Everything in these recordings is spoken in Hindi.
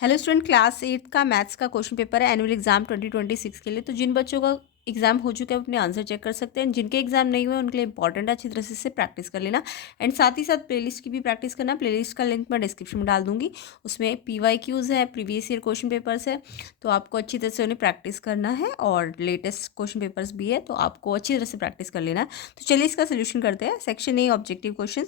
हेलो स्टूडेंट, क्लास 8 का मैथ्स का क्वेश्चन पेपर है एनुअल एग्जाम 2026 के लिए। तो जिन बच्चों का एग्जाम हो चुके हैं अपने आंसर चेक कर सकते हैं। जिनके एग्जाम नहीं हुए उनके लिए इंपॉर्टेंट है, अच्छी तरह से प्रैक्टिस कर लेना। एंड साथ ही साथ प्लेलिस्ट की भी प्रैक्टिस करना। प्लेलिस्ट का लिंक मैं डिस्क्रिप्शन में डाल दूंगी। उसमें PYQs है, प्रीवियस ईयर क्वेश्चन पेपर्स है, तो आपको अच्छी तरह से उन्हें प्रैक्टिस करना है। और लेटेस्ट क्वेश्चन पेपर्स भी है, तो आपको अच्छी तरह से प्रैक्टिस कर लेना है। तो चलिए इसका सोल्यूशन करते हैं। Section A objective question.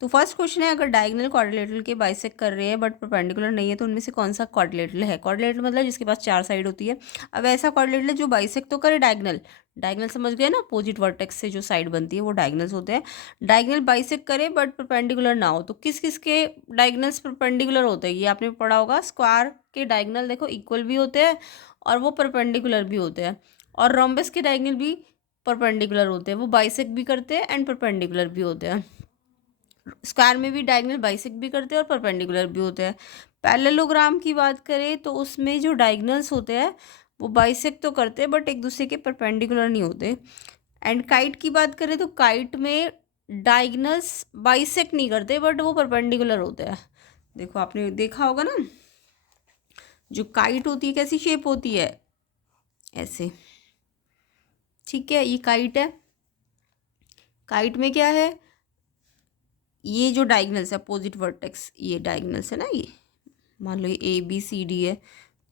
तो फर्स्ट क्वेश्चन है, अगर डायगोनल क्वाड्रिलेटरल के बाइसेक्ट कर रहे हैं बट परपेंडिकुलर नहीं है तो उनमें से कौन सा क्वाड्रिलेटरल है। क्वाड्रिलेटरल मतलब जिसके पास 4 साइड होती है। अब ऐसा क्वाड्रिलेटरल जो बाइसेक्ट तो करे डायगोनल, डायगोनल समझ गए ना, अपोजिट वर्टेक्स से जो साइड बनती है वो डायगोनल्स होते हैं। डायगोनल बाइसेक्ट करे बट परपेंडिकुलर ना हो, तो किस किस के डायगोनल्स परपेंडिकुलर होते हैं ये आपने पढ़ा होगा। स्क्वायर के डायगोनल देखो इक्वल भी होते हैं और वो परपेंडिकुलर भी होते हैं। और रोम्बस के डायगोनल भी परपेंडिकुलर होते हैं, वो बाइसेक्ट भी करते हैं एंड परपेंडिकुलर भी होते हैं। स्क्वायर में भी डायगोनल बाइसेक्ट भी करते हैं और परपेंडिकुलर भी होते हैं। पैरेललोग्राम की बात करें तो उसमें जो डायगोनल्स होते हैं वो बाइसेक्ट तो करते हैं बट एक दूसरे के परपेंडिकुलर नहीं होते। एंड काइट की बात करें तो काइट में डायगोनल्स बाइसेक्ट नहीं करते बट वो परपेंडिकुलर होते हैं। देखो आपने देखा होगा ना, जो काइट होती है कैसी शेप होती है, ऐसे। ठीक है, ये काइट है। काइट में क्या है, ये जो डायगोनल्स है अपोजिट वर्टेक्स, ये डायगोनल्स है ना, ये मान लो ये ABCD है,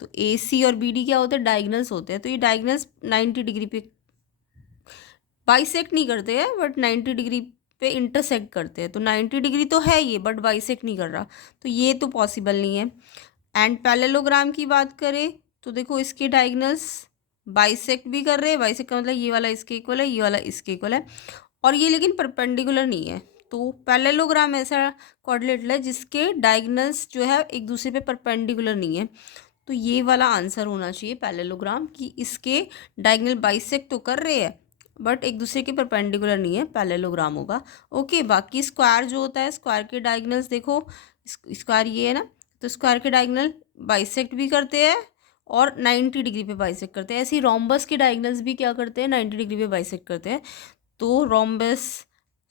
तो AC और BD क्या होते हैं, डायगोनल्स होते हैं। तो ये डायगोनल्स 90 डिग्री पे बाइसेक्ट नहीं करते हैं बट 90 डिग्री पे इंटरसेक्ट करते हैं। तो 90 डिग्री तो है ये बट बाइसेक्ट नहीं कर रहा, तो ये तो पॉसिबल नहीं है। एंड पैरेललोग्राम की बात करें तो देखो इसके डायगोनल्स बाइसेक्ट भी कर रहे हैं। बाइसेक्ट का मतलब ये वाला इसके इक्वल है, ये वाला इसके इक्वल है, और ये लेकिन परपेंडिकुलर नहीं है। तो पैरेललोग्राम ऐसा क्वाड्रिलेटरल है जिसके डायगोनल्स जो है एक दूसरे पे परपेंडिकुलर नहीं है। तो ये वाला आंसर होना चाहिए पैरेललोग्राम, कि इसके डायगोनल बाइसेक्ट तो कर रहे हैं बट एक दूसरे के परपेंडिकुलर नहीं है, पैरेललोग्राम होगा। ओके, बाकी स्क्वायर जो होता है, स्क्वायर के डायगोनल्स देखो, स्क्वायर ये है ना, तो स्क्वायर के डायगोनल बाइसेक्ट भी करते हैं और 90 डिग्री पे बाइसेक्ट करते हैं। ऐसे ही रोम्बस के डायगोनल्स भी क्या करते हैं, 90 डिग्री पे बाइसेक्ट करते हैं। तो रोम्बस,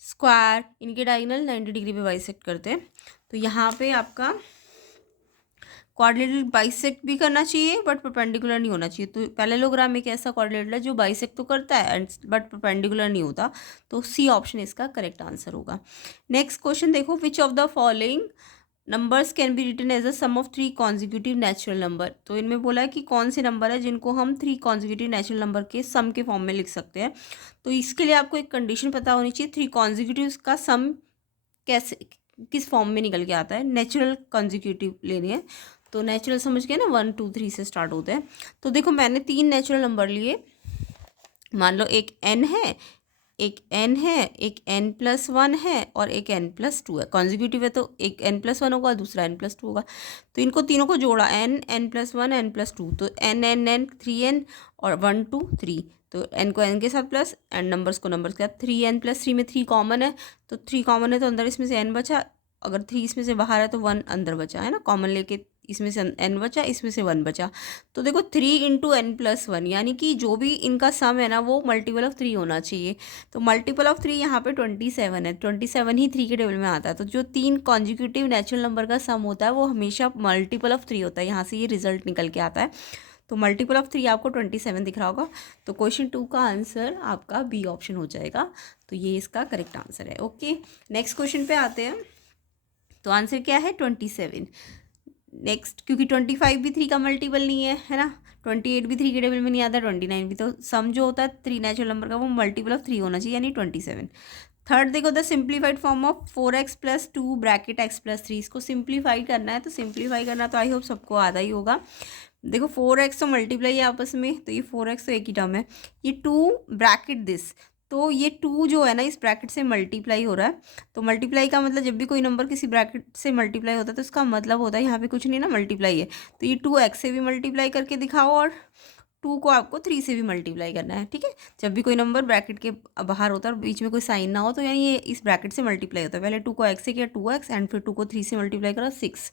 स्क्वायर, इनके डायगोनल 90 डिग्री पे बाइसेक्ट करते हैं। तो यहाँ पे आपका क्वाड्रिलेटरल बाइसेक्ट भी करना चाहिए बट परपेंडिकुलर नहीं होना चाहिए। तो पैरेललोग्राम एक ऐसा क्वाड्रिलेटरल है जो बाइसेक्ट तो करता है एंड बट परपेंडिकुलर नहीं होता। तो C ऑप्शन इसका करेक्ट आंसर होगा। नेक्स्ट क्वेश्चन देखो, which of the following numbers can be written as a sum of 3 consecutive natural number. तो इनमें बोला है कि कौन से नंबर है जिनको हम 3 कॉन्जिक्यूटिव नेचुरल नंबर के सम के फॉर्म में लिख सकते हैं। तो इसके लिए आपको एक कंडीशन पता होनी चाहिए, 3 कॉन्जिक्यूटिव का सम कैसे किस फॉर्म में निकल के आता है। नेचुरल कॉन्जिक्यूटिव लेने हैं, तो नेचुरल समझ गए ना, 1 2 3 से स्टार्ट होते हैं। तो देखो मैंने 3 नेचुरल नंबर लिए, मान लो एक n है, एक n है, एक n+1 है और एक n+2 है। कॉन्जिक्यूटिव है तो एक n+1 होगा, दूसरा n+2 होगा। तो इनको तीनों को जोड़ा, n n+1 n+2, तो n 3n और 1 2 3। तो n को n के साथ प्लस एंड नंबर्स को नंबर्स के साथ। 3n+3 में 3 कॉमन है, तो 3 कॉमन है तो अंदर इसमें से n बचा। अगर 3 इसमें से बाहर है तो 1 अंदर बचा है ना, कॉमन लेके इसमें से n बचा, इसमें से 1 बचा। तो देखो 3 इंटू n+1, यानी कि जो भी इनका सम है ना वो मल्टीपल ऑफ 3 होना चाहिए। तो मल्टीपल ऑफ 3 यहाँ पे 27 है, 27 ही 3 के टेबल में आता है। तो जो 3 कॉन्जिक्यूटिव नेचुरल नंबर का सम होता है वो हमेशा मल्टीपल ऑफ 3 होता है, यहाँ से ये रिजल्ट निकल के आता है। तो मल्टीपल ऑफ 3 आपको 27 दिख रहा होगा। तो क्वेश्चन 2 का आंसर आपका B ऑप्शन हो जाएगा। तो ये इसका करेक्ट आंसर है। ओके, नेक्स्ट क्वेश्चन पे आते हैं। तो आंसर क्या है, 27। नेक्स्ट, क्योंकि 25 भी 3 का मल्टीपल नहीं है ना, 28 भी 3 के टेबल में नहीं आता, 29 भी। तो सम जो होता है 3 नेचुरल नंबर का वो मल्टीपल ऑफ 3 होना चाहिए, यानी 27। थर्ड देखो, the simplified form of 4x+2 bracket x+3। इसको सिंप्लीफाई करना है, तो सिंप्लीफाई करना तो आई होप सबको आता ही होगा। देखो 4x तो मल्टीप्लाई है आपस में, तो ये 4x तो एक ही टर्म है। ये 2 ब्रैकेट दिस, तो ये 2 जो है ना इस ब्रैकेट से मल्टीप्लाई हो रहा है। तो मल्टीप्लाई का मतलब जब भी कोई नंबर किसी ब्रैकेट से मल्टीप्लाई होता है तो इसका मतलब होता है यहाँ पे कुछ नहीं ना, मल्टीप्लाई है। तो ये 2x से भी मल्टीप्लाई करके दिखाओ और 2 को आपको 3 से भी मल्टीप्लाई करना है, ठीक है। जब भी कोई नंबर ब्रैकेट के बाहर होता है और बीच में कोई साइन ना हो तो यानी ये इस ब्रैकेट से मल्टीप्लाई होता है। पहले 2 को x से किया 2x एंड फिर 2 को 3 से मल्टीप्लाई करा 6।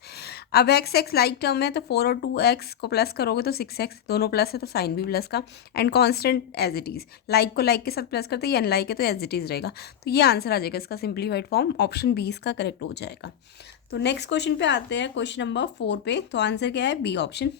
अब x लाइक टर्म है तो 4 और 2x को प्लस करोगे तो 6x, दोनों प्लस है तो साइन भी प्लस का, and constant as it is. Like को लाइक के साथ प्लस करते हैं, अनलाइक है तो एज इट इज़ रहेगा। तो ये आंसर आ जाएगा इसका सिंप्लीफाइड फॉर्म, ऑप्शन बी इसका करेक्ट हो जाएगा। तो नेक्स्ट क्वेश्चन पे आते हैं, क्वेश्चन नंबर 4 पे। तो आंसर क्या है, B option.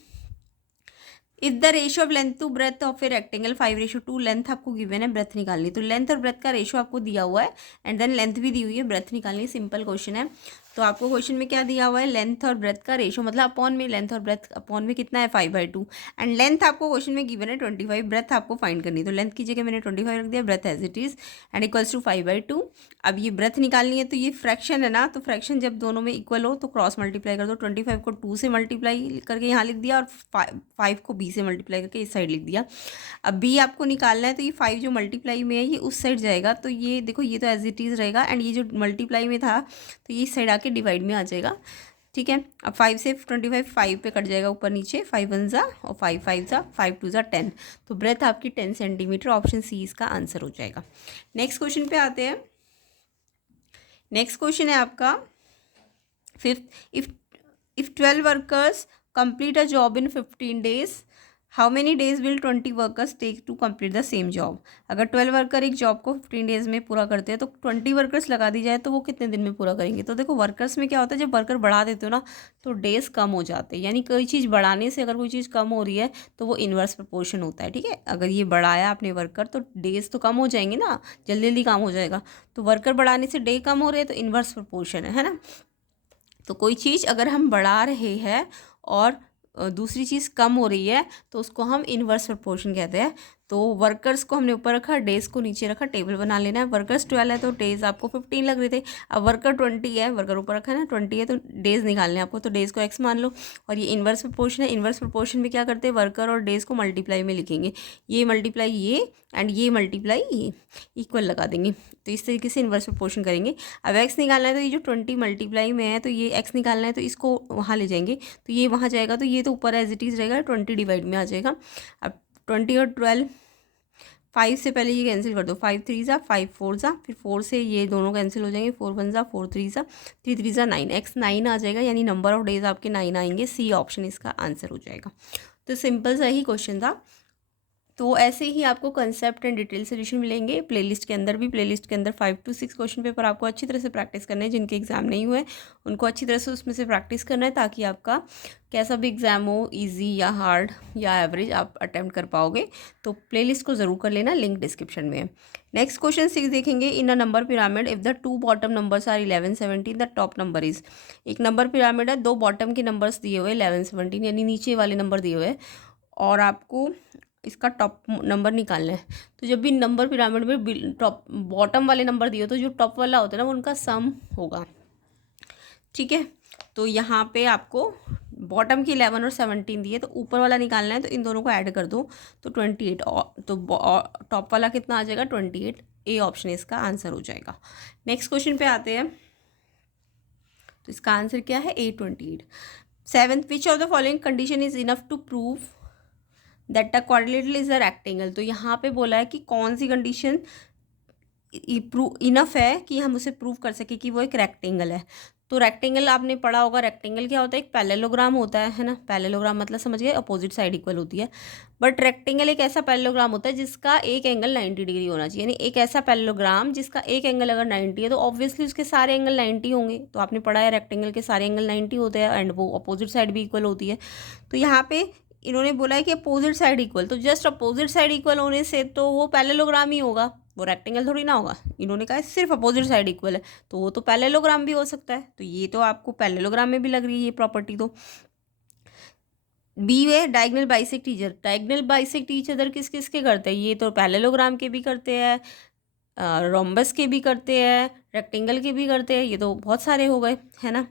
If the ratio of length to breadth of a rectangle 5:2, length आपको गिवन है, ब्रेथ निकालनी। तो लेंथ और ब्रेथ का रेशियो आपको दिया हुआ है एंड देन लेंथ भी दी हुई है, ब्रेथ निकालनी। सिंपल क्वेश्चन है। तो आपको क्वेश्चन में क्या दिया हुआ है, लेंथ और ब्रेथ का रेशियो, मतलब अपॉन में लेंथ और ब्रेथ अपॉन में कितना है 5/2, एंड लेंथ आपको क्वेश्चन में गिवन है 25, ब्रेथ आपको फाइंड करनी। तो लेंथ की जगह मैंने 25 रख दिया, breadth as it is and equals to 5/2। अब ये ब्रेथ निकालनी है तो ये फ्रैक्शन है ना, तो फ्रैक्शन जब दोनों में इक्वल हो तो क्रॉस मल्टीप्लाई कर दो। 25 को 2 से मल्टीप्लाई करके यहाँ लिख दिया और 5 को b से मल्टीप्लाई करके इस साइड लिख दिया। अब b आपको निकालना है तो ये 5 जो मल्टीप्लाई में है ये उस साइड जाएगा, तो ये देखो ये तो एज इट इज़ रहेगा, एंड ये जो मल्टीप्लाई में था तो ये इस साइड आके डिवाइड में आ जाएगा, ठीक है। अब 5 से 25 5 पे कट जाएगा ऊपर नीचे, 5 1 जा और 5 5 जा, 5 2 जा 10। तो ब्रेथ आपकी 10 सेंटीमीटर, ऑप्शन सी इसका आंसर हो जाएगा। नेक्स्ट क्वेश्चन पे आते हैं। नेक्स्ट क्वेश्चन है आपका 5th। If 12 workers complete a job in 15 days, how many days will 20 workers take to complete the same job. अगर 12 वर्कर एक जॉब को 15 डेज में पूरा करते हैं तो 20 वर्कर्स लगा दी जाए तो वो कितने दिन में पूरा करेंगे। तो देखो वर्कर्स में क्या होता है, जब वर्कर बढ़ा देते हो ना तो डेज कम हो जाते हैं, यानी कोई चीज़ बढ़ाने से अगर कोई चीज़ कम हो रही है तो वो इन्वर्स प्रपोर्शन होता है, ठीक है। अगर ये बढ़ाया आपने वर्कर तो डेज तो कम हो जाएंगे ना, जल्दी जल्दी काम हो जाएगा। तो वर्कर बढ़ाने से डे कम हो रहे हैं तो इन्वर्स प्रपोर्शन है ना। तो कोई चीज़ अगर हम बढ़ा रहे हैं और दूसरी चीज़ कम हो रही है तो उसको हम इन्वर्स प्रपोर्शन कहते हैं। तो वर्कर्स को हमने ऊपर रखा, डेज को नीचे रखा, टेबल बना लेना है। वर्कर्स 12 है तो डेज आपको 15 लग रहे थे। अब वर्कर 20 है, वर्कर ऊपर रखा है ना, 20 है तो डेज निकालने हैं आपको, तो डेज को x मान लो। और ये इन्वर्स प्रपोर्शन है, इन्वर्स प्रपोर्शन में क्या करते हैं, वर्कर और डेज को मल्टीप्लाई में लिखेंगे, ये मल्टीप्लाई ये एंड ये मल्टीप्लाई ये, इक्वल लगा देंगे। तो इस तरीके से इन्वर्स प्रपोर्शन करेंगे। अब x निकालना है तो ये जो 20 मल्टीप्लाई में है तो ये x निकालना है तो इसको वहाँ ले जाएंगे, तो ये वहाँ जाएगा तो ये तो ऊपर एज इट इज़ रहेगा, 20 डिवाइड में आ जाएगा। अब 20 और 12, 5 से पहले ये कैंसिल कर दो, 5 3 जा, 5 4 जा, फिर 4 से ये दोनों कैंसिल हो जाएंगे, 4 1 जा, 4 3 जा, 3 3 जा 9, x 9 आ जाएगा, यानी नंबर ऑफ डेज आपके 9 आएंगे। सी ऑप्शन इसका आंसर हो जाएगा। तो सिंपल सा ही क्वेश्चन था। तो ऐसे ही आपको कंसेप्ट एंड डिटेल सोल्यूशन मिलेंगे प्लेलिस्ट के अंदर भी। प्लेलिस्ट के अंदर 5 to 6 क्वेश्चन पेपर आपको अच्छी तरह से प्रैक्टिस करने हैं। जिनके एग्जाम नहीं हुए उनको अच्छी तरह से उसमें से प्रैक्टिस करना है, ताकि आपका कैसा भी एग्जाम हो, इजी या हार्ड या एवरेज, आप अटैम्प्ट कर पाओगे। तो प्लेलिस्ट को ज़रूर कर लेना, लिंक डिस्क्रिप्शन में है। नेक्स्ट क्वेश्चन 6 देखेंगे। In a number pyramid if the 2 bottom numbers are 11 17 the top number is. एक नंबर पिरामिड है, 2 बॉटम के नंबर्स दिए हुए 11 17, यानी नीचे वाले नंबर दिए हुए, और आपको इसका टॉप नंबर निकालना है। तो जब भी नंबर पिरामिड में टॉप बॉटम वाले नंबर दिए हो तो जो टॉप वाला होता है ना उनका सम होगा, ठीक है। तो यहाँ पे आपको बॉटम की 11 और 17 दिए, तो ऊपर वाला निकालना है, तो इन दोनों को ऐड कर दो तो 28, तो टॉप वाला कितना आ जाएगा 28। ए ऑप्शन इसका आंसर हो जाएगा। नेक्स्ट क्वेश्चन पे आते हैं। तो इसका आंसर क्या है, A 28। 7th, which of the following condition is enough to prove that a quadrilateral is a rectangle. तो यहाँ पे बोला है कि कौन सी कंडीशन इनफ है कि हम उसे प्रूव कर सके कि वो एक रेक्टेंगल है। तो रेक्टेंगल आपने पढ़ा होगा, रेक्टेंगल क्या होता है, एक पैरेललोग्राम होता है ना। पैरेललोग्राम मतलब समझ गए, अपोजिट साइड इक्वल होती है। बट रेक्टेंगल एक ऐसा पैरेललोग्राम होता है जिसका एक एंगल 90 डिग्री होना चाहिए, यानी एक ऐसा पैरेललोग्राम जिसका एक एंगल अगर 90 है तो ऑब्वियसली उसके सारे एंगल 90 होंगे। तो आपने पढ़ा है रेक्टेंगल के सारे एंगल 90 होते हैं एंड वो अपोजिट साइड भी इक्वल होती है। तो यहाँ पे इन्होंने बोला है कि अपोजिट साइड इक्वल, तो जस्ट अपोजिट साइड इक्वल होने से तो वो पैरेललोग्राम ही होगा, वो रेक्टेंगल थोड़ी ना होगा। इन्होंने कहा सिर्फ अपोजिट साइड इक्वल है, तो वो तो पैरेललोग्राम भी हो सकता है। तो ये तो आपको पैरेललोग्राम में भी लग रही है ये प्रॉपर्टी। तो बी वे diagonal bisect each other. Diagonal bisect each other किस किस के करते हैं, ये तो पैरेललोग्राम के भी करते हैं, रोम्बस के भी करते हैं, रेक्टेंगल के भी करते हैं, ये तो बहुत सारे हो गए, है ना।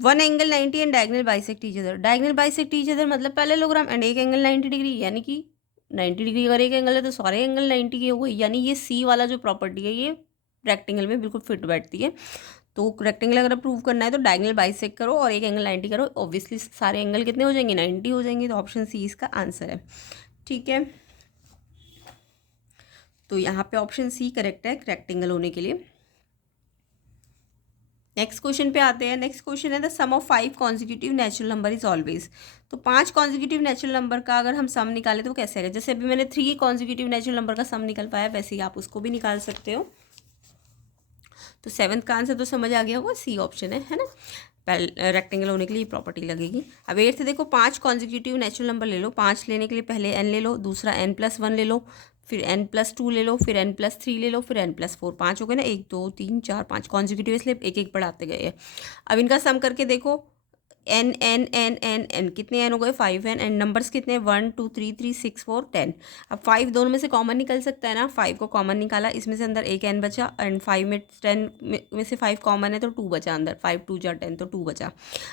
1 angle 90 and diagonal bisect each other. Diagonal bisect each other मतलब पैरेललोग्राम एंड एक एंगल 90 डिग्री, यानी कि 90 डिग्री अगर एक एंगल है तो सारे एंगल 90 के हो गए, यानी ये सी वाला जो प्रॉपर्टी है ये रेक्टेंगल में बिल्कुल फिट बैठती है। तो रेक्टेंगल अगर प्रूव करना है तो डायगोनल बाइसेक्ट करो और एक एंगल 90 करो, ऑब्वियसली सारे एंगल कितने हो जाएंगे 90 हो जाएंगे। तो ऑप्शन सी इसका आंसर है। ठीक है, तो यहाँ पे ऑप्शन सी करेक्ट है रेक्टेंगल होने के लिए। नेक्स्ट क्वेश्चन पे आते हैं। नेक्स्ट क्वेश्चन है the sum of 5 consecutive natural number is always. तो 5 कॉन्जिक्यूटिव नेचुरल नंबर का अगर हम सम निकालें तो वो कैसे आएगा? जैसे अभी मैंने 3 कॉन्जिक्यूटिव नेचुरल नंबर का सम निकल पाया, वैसे ही आप उसको भी निकाल सकते हो। तो 7th का आंसर तो समझ आ गया होगा, सी ऑप्शन है ना। पहले रेक्टेंगल होने के लिए प्रॉपर्टी लगेगी। अब 8th देखो, 5 कॉन्जिक्यूटिव नेचुरल नंबर ले लो। 5 लेने के लिए पहले n ले लो, दूसरा n+1 ले लो, फिर n+2 ले लो, फिर n+3 ले लो, फिर n+4। 5 हो गए ना, 1 2 3 4 5 कॉन्जिक्यूटिव, इसलिए एक एक बढ़ाते गए हैं। अब इनका सम करके देखो, n n n n n कितने एन हो गए? 5n। एंड नंबर्स कितने? 1 2 3 3 6 4 10। अब 5 दोनों में से कॉमन निकल सकता है ना, 5 को कॉमन निकाला, इसमें से अंदर एक n बचा, एंड 5 में 10 में से 5 कॉमन है तो 2 बचा अंदर, 5 2 जा 10 तो 2 बचा।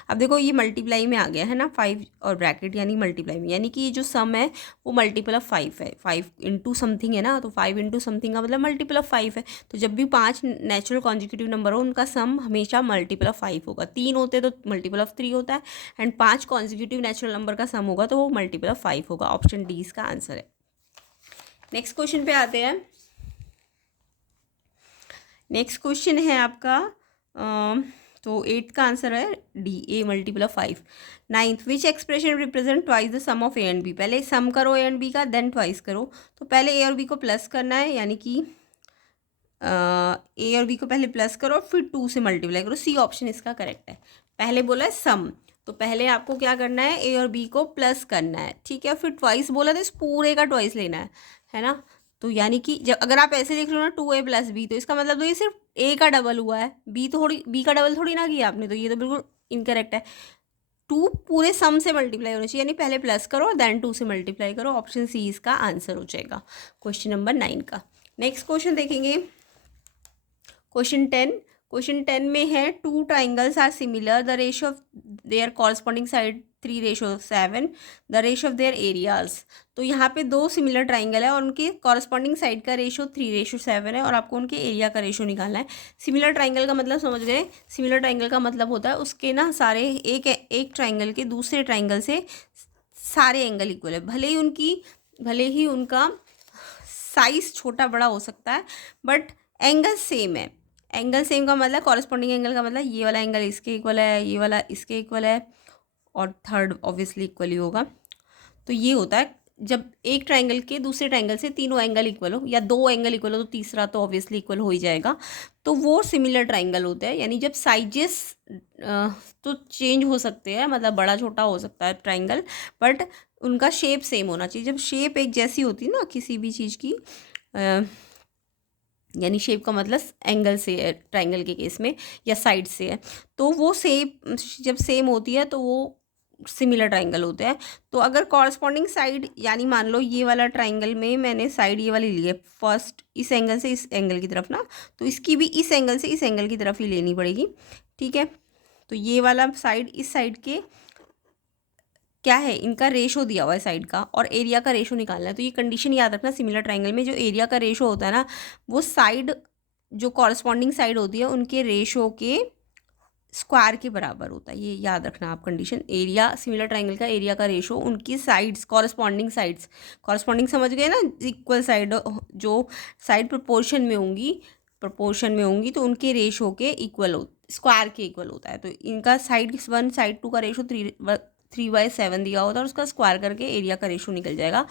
अब देखो ये मल्टीप्लाई में आ गया है ना, 5 और ब्रैकेट यानी मल्टीप्लाई में, यानी कि ये जो सम है वो मल्टीपल ऑफ 5 है। 5 इंटू समथिंग है ना, तो 5 इंटू समथिंग का मतलब मल्टीपल ऑफ 5 है। तो जब भी 5 नेचुरल कॉन्जिक्यूटिव नंबर हो उनका सम हमेशा मल्टीपल ऑफ 5 होगा। 3 होते तो मल्टीपल ऑफ 3 होता है, एंड 5 कॉन्जिक्यूटिव नेचुरल नंबर का सम होगा तो वो मल्टीपल ऑफ 5 होगा। ऑप्शन डी इसका आंसर है। नेक्स्ट क्वेश्चन पे आते हैं। नेक्स्ट क्वेश्चन है आपका तो 8th का आंसर है D, a multiple of 5। 9th which expression represent twice the sum of a and b. पहले सम करो ए एंड बी का, देन ट्वाइस करो। तो पहले ए और बी को प्लस करना है, यानी कि ए और बी को पहले प्लस करो, फिर 2 से मल्टीप्लाई करो। सी ऑप्शन इसका करेक्ट है। पहले बोला है सम, तो पहले आपको क्या करना है? ए और बी को प्लस करना है, ठीक है। फिर ट्वाइस बोला तो इस पूरे का ट्वाइस लेना है ना। तो यानी कि जब अगर आप ऐसे लिख लो ना 2a + b, तो इसका मतलब तो ये सिर्फ a का डबल हुआ है, b का डबल थोड़ी ना किया आपने, तो ये तो बिल्कुल इनकरेक्ट है। 2 पूरे सम से मल्टीप्लाई होना चाहिए, यानी पहले प्लस करो देन 2 से मल्टीप्लाई करो। ऑप्शन सी इसका आंसर हो जाएगा क्वेश्चन नंबर 9 का। नेक्स्ट क्वेश्चन देखेंगे, क्वेश्चन 10। क्वेश्चन 10 में है 2 triangles are similar, the ratio of their corresponding side 3:7, the ratio of their areas. तो यहाँ पे 2 सिमिलर ट्राइंगल है और उनके कॉरस्पॉन्डिंग साइड का रेशियो 3:7 है, और आपको उनके एरिया का रेशियो निकालना है। सिमिलर ट्राइंगल का मतलब समझ गए? सिमिलर ट्राइंगल का मतलब होता है उसके ना सारे एक ट्राइंगल के दूसरे ट्राइंगल से सारे एंगल इक्वल है, भले ही उनका साइज छोटा बड़ा हो सकता है, बट एंगल सेम है। एंगल सेम का मतलब, कॉरस्पॉन्डिंग एंगल का मतलब ये वाला एंगल इसके इक्वल है, ये वाला इसके इक्वल है, और थर्ड ऑब्वियसली इक्वल ही होगा। तो ये होता है जब एक ट्राइंगल के दूसरे ट्राइंगल से तीनों एंगल इक्वल हो, या 2 एंगल इक्वल हो तो तीसरा तो ऑब्वियसली इक्वल हो ही जाएगा। तो वो सिमिलर ट्राइंगल होते हैं, यानी जब साइजेस तो चेंज हो सकते हैं, मतलब बड़ा छोटा हो सकता है ट्राइंगल, बट उनका शेप सेम होना चाहिए। जब शेप एक जैसी होती है ना किसी भी चीज़ की, यानी शेप का मतलब एंगल से है ट्राइंगल के केस में, या साइड से है, तो वो शेप जब सेम होती है तो वो सिमिलर ट्राइंगल होते हैं। तो अगर कॉरस्पॉन्डिंग साइड, यानी मान लो ये वाला ट्राइंगल में मैंने साइड ये वाली ली है, फर्स्ट इस एंगल से इस एंगल की तरफ ना, तो इसकी भी इस एंगल से इस एंगल की तरफ ही लेनी पड़ेगी, ठीक है। तो ये वाला साइड इस साइड के क्या है, इनका रेशो दिया हुआ है साइड का, और एरिया का रेशो निकालना है। तो ये कंडीशन याद रखना, सिमिलर ट्राइंगल में जो एरिया का रेशो होता है ना, वो साइड जो कॉरस्पॉन्डिंग साइड होती है उनके रेशो के स्क्वायर के बराबर होता है। ये याद रखना आप कंडीशन। एरिया, सिमिलर ट्राइंगल का एरिया का रेशो उनकी साइड्स, कॉरस्पॉन्डिंग समझ गए ना, इक्वल साइड, जो साइड प्रपोर्शन में होंगी तो उनके रेशो के इक्वल स्क्वायर के इक्वल होता है। तो इनका साइड 1 साइड 2 का रेशो 3/7 दिया होता है, और उसका स्क्वायर करके एरिया का रेशो निकल जाएगा।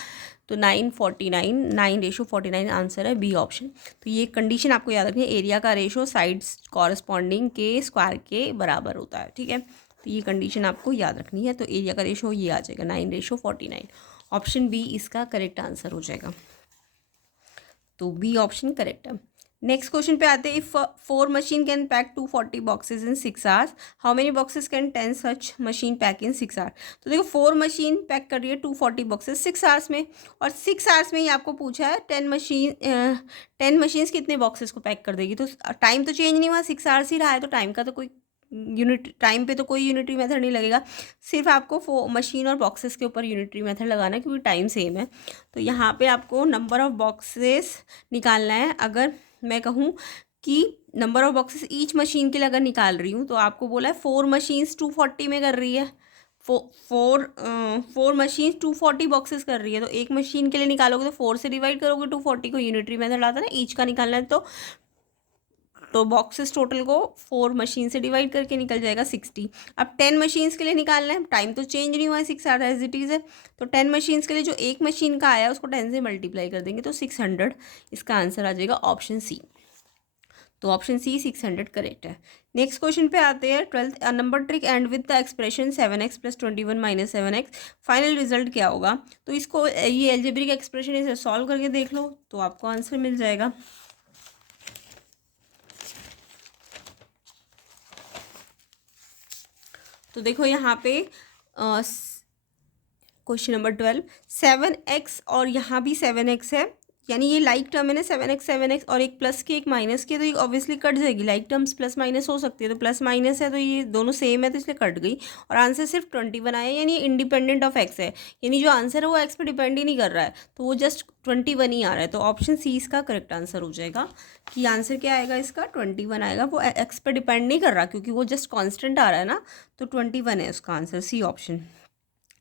तो 9:49 आंसर है बी ऑप्शन। तो ये कंडीशन आपको याद रखनी है, एरिया का रेशो साइड्स कॉरस्पॉन्डिंग के स्क्वायर के बराबर होता है, ठीक है। तो ये कंडीशन आपको याद रखनी है। तो एरिया का रेशो ये आ जाएगा 9:49। ऑप्शन बी इसका करेक्ट आंसर हो जाएगा। तो बी ऑप्शन करेक्ट है। नेक्स्ट क्वेश्चन पे आते हैं, if 4 machine can pack 240 boxes in 6 hours, how many boxes can 10 such machine pack in 6 hours. तो देखो 4 मशीन पैक कर रही है 240 बॉक्सेस 6 आवर्स में, और 6 आवर्स में ही आपको पूछा है 10 मशीन्स कितने बॉक्सेस को पैक कर देगी। तो टाइम तो चेंज नहीं हुआ, 6 आवर्स ही रहा है, तो टाइम का तो कोई टाइम पे तो कोई यूनिटरी मेथड नहीं लगेगा, सिर्फ आपको मशीन और बॉक्सेस के ऊपर यूनिटरी मेथड लगाना है, क्योंकि टाइम सेम है। तो यहाँ पे आपको नंबर ऑफ बॉक्सेस निकालना है। अगर मैं कहूँ कि number of boxes each machine के लिए अगर निकाल रही हूँ, तो आपको बोला है 4 मशीन्स 240 में कर रही है, फोर मशीन 240 बॉक्सेस कर रही है, तो एक मशीन के लिए निकालोगे तो 4 से डिवाइड करोगे, 240 को यूनिटरी मेथड आता है ना, ईच का निकालना है तो बॉक्सेस टोटल को 4 मशीन से डिवाइड करके निकल जाएगा 60। अब 10 मशीन्स के लिए निकालना है, टाइम तो चेंज नहीं हुआ है, 6 आधा एज इट इज़ है। तो 10 मशीन्स के लिए जो एक मशीन का आया उसको 10 से मल्टीप्लाई कर देंगे तो 600, इसका आंसर आ जाएगा ऑप्शन सी। तो ऑप्शन सी 600 करेक्ट है। नेक्स्ट क्वेश्चन पे आते हैं, 12th number trick and with the expression 7x + 21 - 7x, final result क्या होगा। तो इसको ये एल्जेब्रिक एक्सप्रेशन इसे सॉल्व करके देख लो तो आपको आंसर मिल जाएगा। तो देखो यहाँ पे क्वेश्चन नंबर 12, 7x और यहाँ भी 7x है, यानी ये लाइक टर्म है ना, 7x और एक प्लस की एक माइनस की, तो ये ऑब्वियसली कट जाएगी। लाइक टर्म्स प्लस माइनस हो सकती है, तो प्लस माइनस है तो ये दोनों सेम है तो इसलिए कट गई। और आंसर सिर्फ 21 आया, यानी इंडिपेंडेंट ऑफ एक्स है, यानी जो आंसर है वो एक्स पे डिपेंड ही नहीं कर रहा है, तो वो जस्ट 21 ही आ रहा है। तो ऑप्शन सी इसका करेक्ट आंसर हो जाएगा कि आंसर क्या आएगा इसका 21 आएगा, वो एक्स पे डिपेंड नहीं कर रहा क्योंकि वो जस्ट कॉन्स्टेंट आ रहा है ना, तो 21 है उसका आंसर, सी ऑप्शन।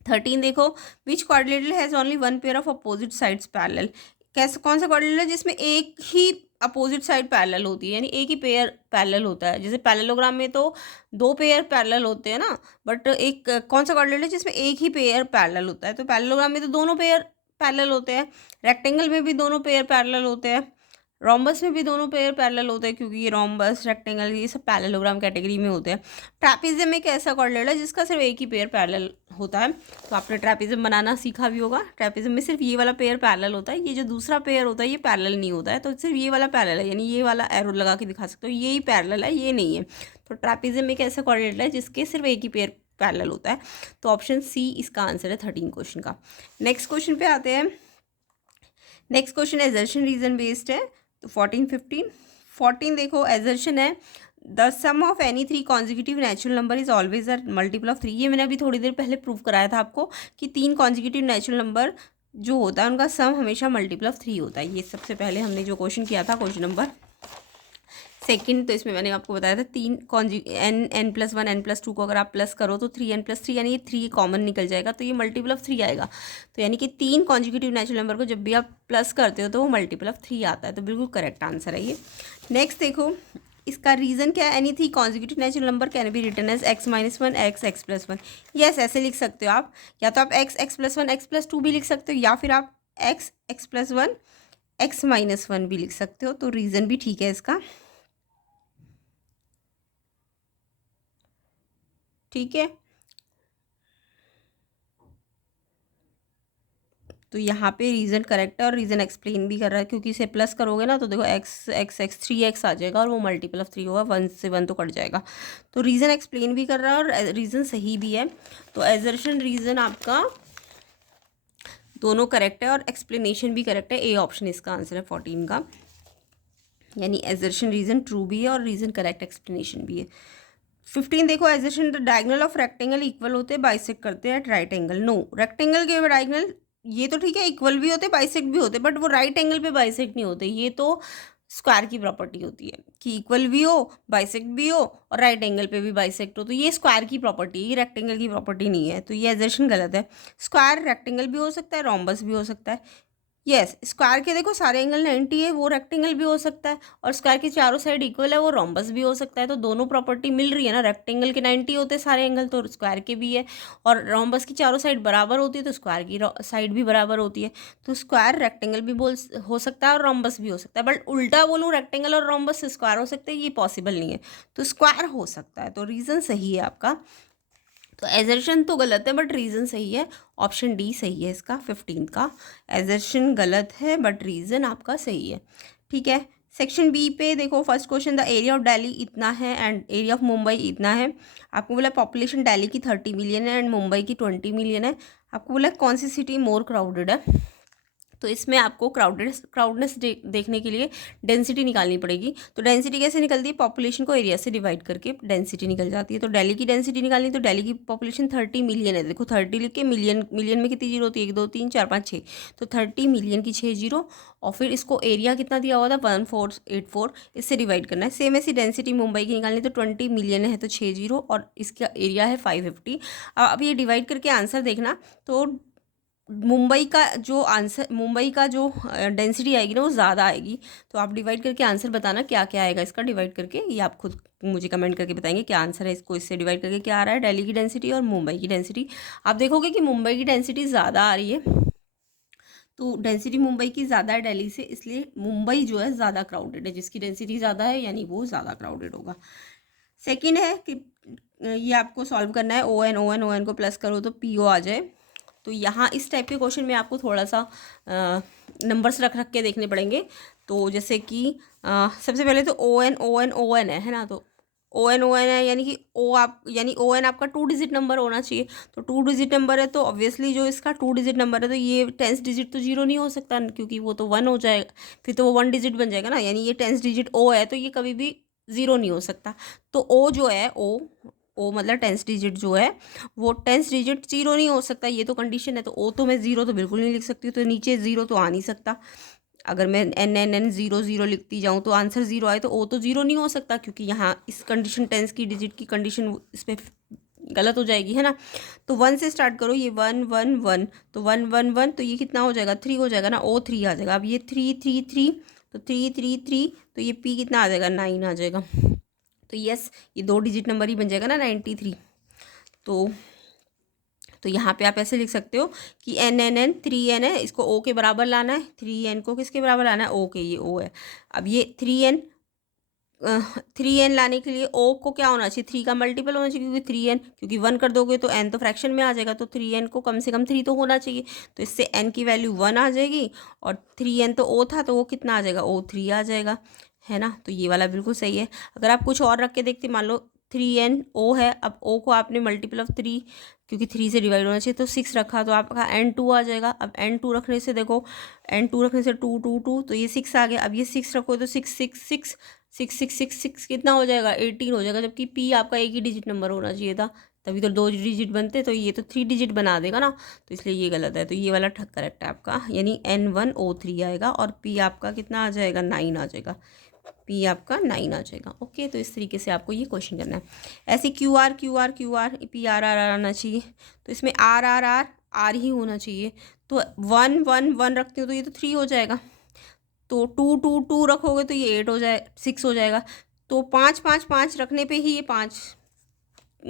13 देखो, which quadrilateral has only one pair of opposite sides parallel. कैसे, कौन सा क्वाड्रिलेटरल है जिसमें एक ही अपोजिट साइड पैरेलल होती है, यानी एक ही पेयर पैरेलल होता है। जैसे पैरेललोग्राम में तो 2 पेयर पैरेलल होते हैं ना, बट एक कौन सा क्वाड्रिलेटरल है जिसमें एक ही पेयर पैरेलल होता है। तो पैरेललोग्राम में तो दोनों पेयर पैरेलल होते हैं, रेक्टेंगल में भी दोनों पेयर पैरेलल होते हैं, रोम्बस में भी दोनों पेयर पैरेलल होते हैं क्योंकि ये रोम्बस रेक्टेंगल ये सब पैरेललोग्राम कैटेगरी में होते हैं। ट्रैपेजियम एक ऐसा क्वाड्रिलेटरल है जिसका सिर्फ एक ही पेयर पैरेलल होता है। तो आपने ट्रैपेजियम बनाना सीखा भी होगा, ट्रैपेजियम में सिर्फ ये वाला पेयर पैरेलल होता है, ये जो दूसरा पेयर होता है ये पैरेलल नहीं होता है, तो सिर्फ ये वाला पैरेलल है, यानी ये वाला एरो लगा के दिखा सकते हो, ये ही पैरेलल है, ये नहीं है। तो ट्रैपेजियम एक ऐसा क्वाड्रिलेटरल है जिसके सिर्फ एक ही पेयर पैरेलल होता है। तो ऑप्शन सी इसका आंसर है 13 क्वेश्चन का। नेक्स्ट क्वेश्चन पे आते हैं। Next question assertion reason based है, तो 14 15 14 देखो, एजर्शन है the sum of any 3 consecutive natural number is always a multiple of 3। ये मैंने अभी थोड़ी देर पहले प्रूव कराया था आपको कि 3 कॉन्जिक्यूटिव नेचुरल नंबर जो होता है उनका सम हमेशा मल्टीपल ऑफ 3 होता है। ये सबसे पहले हमने जो क्वेश्चन किया था, क्वेश्चन नंबर सेकंड, तो इसमें मैंने आपको बताया था 3 n+1 n+2 को अगर आप प्लस करो तो 3n+3, यानी ये 3 कॉमन निकल जाएगा, तो ये मल्टीपल ऑफ 3 आएगा। तो यानी कि 3 कॉन्जिक्यूटिव नेचुरल नंबर को जब भी आप प्लस करते हो तो वो मल्टीपल ऑफ 3 आता है, तो बिल्कुल करेक्ट आंसर है ये। नेक्स्ट देखो, इसका रीज़न क्या है, any 3 consecutive natural number can be written as x-1 x+1। Yes, ऐसे लिख सकते हो आप, या तो आप x+1 x+2 भी लिख सकते हो, या फिर आप x+1 x-1 भी लिख सकते हो। तो रीज़न भी ठीक है इसका, ठीक है। तो यहाँ पे रीज़न करेक्ट है और रीज़न एक्सप्लेन भी कर रहा है, क्योंकि इसे प्लस करोगे ना तो देखो x 3x आ जाएगा और वो मल्टीपल ऑफ 3 होगा, 1 से 1 तो कट जाएगा। तो रीज़न एक्सप्लेन भी कर रहा है और रीज़न सही भी है। तो एजर्शन रीज़न आपका दोनों करेक्ट है और एक्सप्लेनेशन भी करेक्ट है, ए ऑप्शन इसका आंसर है 14 का, यानी एजर्शन रीज़न ट्रू भी है और रीज़न करेक्ट एक्सप्लेनेशन भी है। 15 देखो, assertion the diagonal of rectangle equal होते हैं बाइसेक्ट करते हैं at right angle. No, rectangle के डायगोनल ये तो ठीक है इक्वल भी होते बाइसेक्ट भी होते, बट वो राइट एंगल पे बाइसेक्ट नहीं होते। ये तो स्क्वायर की प्रॉपर्टी होती है कि इक्वल भी हो, बाइसेक्ट भी हो और राइट एंगल पे भी बाइसेक्ट हो, तो ये स्क्वायर की प्रॉपर्टी है, ये रेक्टेंगल की प्रॉपर्टी नहीं है। तो ये एजर्शन गलत है। स्क्वायर रेक्टेंगल भी हो सकता है, रोम्बस भी हो सकता है। यस, स्क्वायर के देखो सारे एंगल 90 है, वो रेक्टेंगल भी हो सकता है, और स्क्वायर के चारों साइड इक्वल है, वो रोम्बस भी हो सकता है। तो दोनों प्रॉपर्टी मिल रही है ना, रेक्टेंगल के 90 होते हैं सारे एंगल, तो स्क्वायर के भी है, और रोम्बस की चारों साइड बराबर होती है तो स्क्वायर की साइड भी बराबर होती है। तो स्क्वायर रेक्टेंगल भी हो सकता है और रोम्बस भी हो सकता है, बट उल्टा बोलूँ रेक्टेंगल और रोम्बस स्क्वायर हो सकते हैं, ये पॉसिबल नहीं है, तो स्क्वायर हो सकता है। तो रीज़न सही है आपका। तो एजर्शन तो गलत है बट रीज़न सही है, ऑप्शन डी सही है इसका 15 का। एजर्शन गलत है बट रीज़न आपका सही है, ठीक है। सेक्शन बी पे देखो, first question, the area of Delhi इतना है एंड एरिया ऑफ मुंबई इतना है। आपको बोला पॉपुलेशन दिल्ली की 30 मिलियन है एंड मुंबई की 20 मिलियन है। आपको बोला कौन सी सिटी मोर क्राउडेड है। तो इसमें आपको क्राउडनेस देखने के लिए डेंसिटी निकालनी पड़ेगी। तो डेंसिटी कैसे निकलती है, पॉपुलेशन को एरिया से डिवाइड करके डेंसिटी निकल जाती है। तो दिल्ली की डेंसिटी निकालनी, तो दिल्ली की पॉपुलेशन 30 मिलियन है। देखो 30 लिख के मिलियन, मिलियन में कितनी जीरो होती है, 1 2 3 4 5 6, तो 30 मिलियन की 6 जीरो, और फिर इसको एरिया कितना दिया हुआ था 1484, इससे डिवाइड करना है। सेम ऐसी डेंसिटी मुंबई की निकालनी, तो 20 मिलियन है तो 6 जीरो, और इसका एरिया है 550। अब ये डिवाइड करके आंसर देखना, तो मुंबई का जो डेंसिटी आएगी ना वो ज़्यादा आएगी। तो आप डिवाइड करके आंसर बताना क्या क्या आएगा इसका डिवाइड करके, ये आप खुद मुझे कमेंट करके बताएंगे क्या आंसर है इसको, इससे डिवाइड करके क्या आ रहा है, दिल्ली की डेंसिटी और मुंबई की डेंसिटी। आप देखोगे कि मुंबई की डेंसिटी ज़्यादा आ रही है, तो डेंसिटी मुंबई की ज़्यादा है दिल्ली से, इसलिए मुंबई जो है ज़्यादा क्राउडेड है। जिसकी डेंसिटी ज़्यादा है यानी वो ज़्यादा क्राउडेड होगा। सेकेंड है कि ये आपको सॉल्व करना है, ओ एन को प्लस करो तो पी ओ आ जाए। तो यहाँ इस टाइप के क्वेश्चन में आपको थोड़ा सा नंबर्स रख रख के देखने पड़ेंगे। तो जैसे कि सबसे पहले तो ओ एन है ना, तो ओ एन है, यानी कि ओ एन आपका 2 डिजिट नंबर होना चाहिए। तो 2 डिजिट नंबर है, तो ऑब्वियसली जो इसका 2 डिजिट नंबर है, तो ये 10th डिजिट तो जीरो नहीं हो सकता, क्योंकि वो तो 1 हो जाएगा, फिर तो वो 1 डिजिट बन जाएगा ना। यानी ये 10th डिजिट ओ है, तो ये कभी भी ज़ीरो नहीं हो सकता। तो ओ जो है ओ मतलब 10th डिजिट जो है वो 10th डिजिट जीरो नहीं हो सकता, ये तो कंडीशन है। तो ओ तो मैं ज़ीरो तो बिल्कुल नहीं लिख सकती, तो नीचे ज़ीरो तो आ नहीं सकता। अगर मैं n n n zero zero लिखती जाऊँ तो आंसर ज़ीरो आए, तो ओ तो ज़ीरो नहीं हो सकता, क्योंकि यहाँ इस कंडीशन 10th की डिजिट की कंडीशन इस पर गलत हो जाएगी, है ना। तो 1 से स्टार्ट करो, ये 1 1 1, तो 1 1 1, तो ये कितना हो जाएगा 3 हो जाएगा ना, ओ 3 आ जाएगा। अब ये 3 3 3, तो 3 3 3, तो ये पी कितना आ जाएगा 9 आ जाएगा। तो यस, ये 2 डिजिट नंबर ही बन जाएगा ना 93। तो यहाँ पे आप ऐसे लिख सकते हो कि एन एन एन 3n है, इसको ओ के बराबर लाना है, 3n को किसके बराबर लाना है, ओ के, ये ओ है। अब ये 3n लाने के लिए ओ को क्या होना चाहिए, 3 का मल्टीपल होना चाहिए, क्योंकि 3n, क्योंकि 1 कर दोगे तो n तो फ्रैक्शन में आ जाएगा, तो 3n को कम से कम 3 तो होना चाहिए। तो इससे n की वैल्यू 1 आ जाएगी, और 3n तो o था, तो वो कितना आ जाएगा, o 3 आ जाएगा, है ना। तो ये वाला बिल्कुल सही है। अगर आप कुछ और रख के देखते, मान लो 3n o है, अब o को आपने मल्टीपल ऑफ 3, क्योंकि 3 से डिवाइड होना चाहिए, तो 6 रखा, तो आपका n2 आ जाएगा। अब n2 रखने से देखो, n2 रखने से 2 2 2, तो ये 6 आ गया। अब ये 6 रखो तो 6 6 6 6 6 6 6 कितना हो जाएगा 18 हो जाएगा, जबकि p आपका एक ही डिजिट नंबर होना चाहिए था, तभी तो 2 डिजिट बनते, तो ये तो 3 डिजिट बना देगा ना, तो इसलिए ये गलत है। तो ये वाला ठक करेक्ट है आपका, यानी N1O3 आएगा, और p आपका कितना आ जाएगा 9 आ जाएगा, p आपका 9 आ जाएगा। ओके, तो इस तरीके से आपको ये क्वेश्चन करना है। ऐसे Q R P R R आना चाहिए, तो इसमें आर आर आर आर ही होना चाहिए। तो 1 1 1 रखती हूँ तो ये तो 3 हो जाएगा, तो 2 2 2 रखोगे तो ये 8 हो जाए 6 हो जाएगा। तो 5 5 5 रखने पे ही ये 5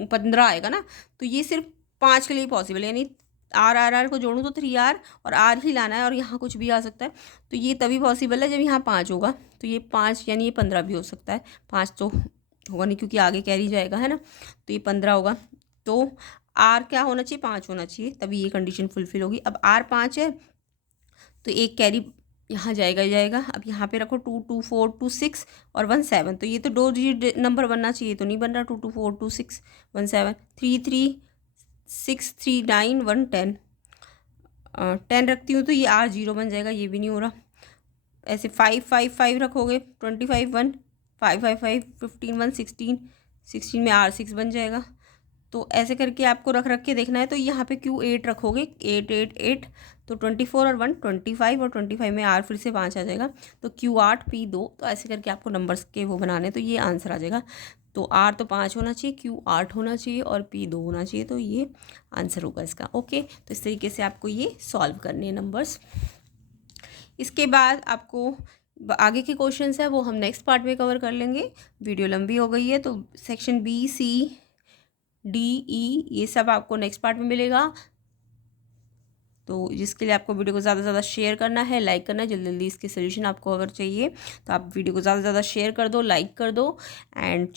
15 आएगा ना, तो ये सिर्फ 5 के लिए पॉसिबल है, यानी आर आर आर को जोड़ूँ तो 3R और आर ही लाना है, और यहाँ कुछ भी आ सकता है। तो ये तभी पॉसिबल है जब यहाँ 5 होगा, तो ये 5 यानी ये 15 भी हो सकता है। 5 तो होगा नहीं, क्योंकि आगे कैरी जाएगा, है ना, तो ये 15 होगा। तो आर क्या होना चाहिए, 5 होना चाहिए, तभी ये कंडीशन फुलफिल होगी। अब आर 5 है, तो एक कैरी यहाँ जाएगा ही जाएगा। अब यहाँ पे रखो 2 2 4 2 6 और 1 7, तो ये तो 2 डिजिट नंबर बनना चाहिए, तो नहीं बन रहा। 2 2 4 2 6 1 7 3 3 6 3 9 1 10, 10 रखती हूँ तो ये R 0 बन जाएगा, ये भी नहीं हो रहा। ऐसे 5 5 5 रखोगे 25 1 5 5 5 15 1 16 16 में R 6 बन जाएगा। तो ऐसे करके आपको रख रख के देखना है। तो यहाँ पे Q 8 रखोगे 8 8 8, तो 24 और 1 25, और 25 में R फिर से 5 आ जाएगा, तो Q 8 P 2। तो ऐसे करके आपको नंबर्स के वो बनाने, तो ये आंसर आ जाएगा। तो R तो 5 होना चाहिए, Q 8 होना चाहिए, और P 2 होना चाहिए, तो ये आंसर होगा इसका। ओके, तो इस तरीके से आपको ये सॉल्व करने हैं नंबर्स। इसके बाद आपको आगे के क्वेश्चंस है वो हम नेक्स्ट पार्ट में कवर कर लेंगे, वीडियो लंबी हो गई है। तो section B C D E ये सब आपको नेक्स्ट पार्ट में मिलेगा। तो जिसके लिए आपको वीडियो को ज़्यादा से ज़्यादा शेयर करना है, लाइक करना है। जल्दी जल्दी इसके सोल्यूशन आपको अगर चाहिए तो आप वीडियो को ज़्यादा से ज़्यादा शेयर कर दो, लाइक कर दो, एंड